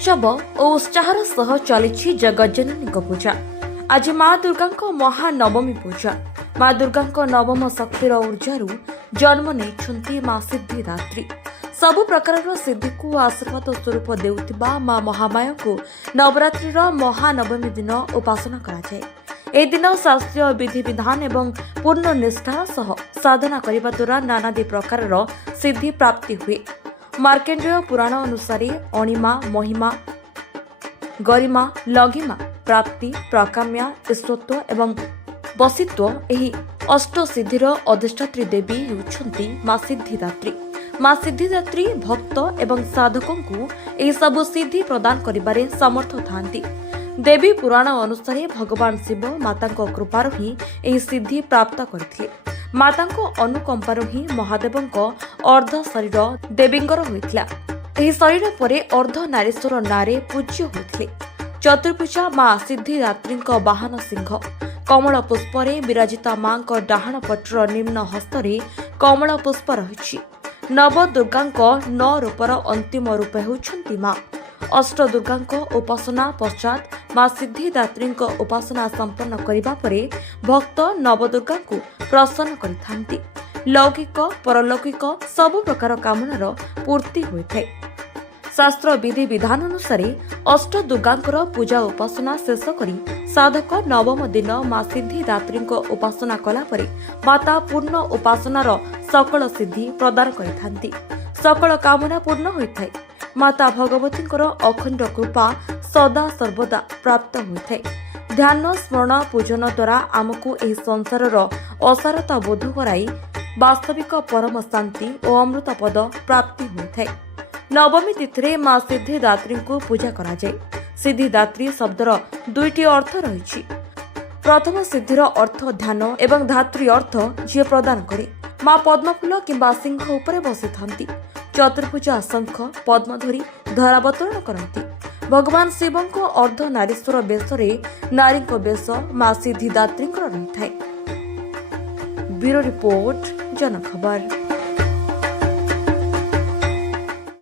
उत्सव और उत्साहर सह चली जगज्जननी पूजा। आज माँ दुर्गा महानवमी पूजा। माँ दुर्गा नवम शक्तिर ऊर्जारू जन्म नहीं माँ सिद्धिदात्री। सबु प्रकार सिद्धि को आशीर्वाद स्वरूप देउथिबा माँ महामाया को नवरात्रि महानवमी दिन उपासना कराए। ए दिन शास्त्रीय विधि विधान एवं पूर्ण निष्ठार सह साधना करने द्वारा नानादी प्रकार सिद्धि प्राप्ति हुए। मार्केंडेय पुराण अनुसार अणिमा महिमा गरिमा लघिमा प्राप्ति प्रकाम्या ईश्वत्व एवं बसित्व एही अष्ट सिद्धिर अधिष्ठात्री देवी होउछंती माँ सिद्धिदात्री। माँ सिद्धिदात्री भक्त एवं साधकों को एही सबु सिद्धि प्रदान करिबारे समर्थ थांती। देवी पुराण अनुसार भगवान शिव मातांको कृपारु ही एही सिद्धि प्राप्त करथिले। मातांको अनुकंपारु ही महादेवंको अर्ध शरीर देवींगर होइथिला। एही शरीर परे अर्ध नारीश्वर नारे पूज्य होइथिले। चतुर्भुजा माँ सिद्धिदात्रींको वाहन सिंह। कमल पुष्परे विराजिता मांको डाहाण पटर निम्न हस्तरे कमल पुष्प रहिछि। नव दुर्गांको 9 रूपर अंतिम रूप हेउछंती माँ। अष्ट दुर्गांको उपासना पश्चात माँ सिद्धिदात्रींको उपासना संपन्न करिबा परे भक्त नवदुर्गा को प्रसन्न करिथांती। लौकिक परलौकिक सब प्रकार कामनार पूर्ति होइଥାଏ। शास्त्र विधि विधान अनुसार अष्ट दुर्गांकर पूजा उपासना शेष करी साधक नवम दिन माँ सिद्धिदात्रींको उपासना कला परे माता पूर्ण उपासनार सकल सिद्धि प्रदान करिथांती। सकल कामना पूर्ण होइଥାଏ। माता भगवतींकर अखंड कृपा सदा सर्वदा प्राप्त होइଥାଏ। ध्यान स्मरण पूजन द्वारा आमको एही संसारर असारता बोध कराई वास्तविक परम शांति और अमृत पद प्राप्ति होइଥାଏ। नवमी तिथि माँ सिद्धिदात्री को पूजा करा जाए। सिद्धिदात्री शब्दर दुईटी अर्थ रही। प्रथम सिद्धिर अर्थ ध्यान एवं धात्री अर्थ जी प्रदान करे। माँ पद्मफूल किंबा सिंह उपरे बसी थांती। चतुर्भुजा शंख पद्म धरी धरावतरण करती। भगवान शिवंको अर्ध नारीश्वर बेशरे नारीको बेश माँ सिद्धिदात्रींकर रही। Bureau report जनखबर।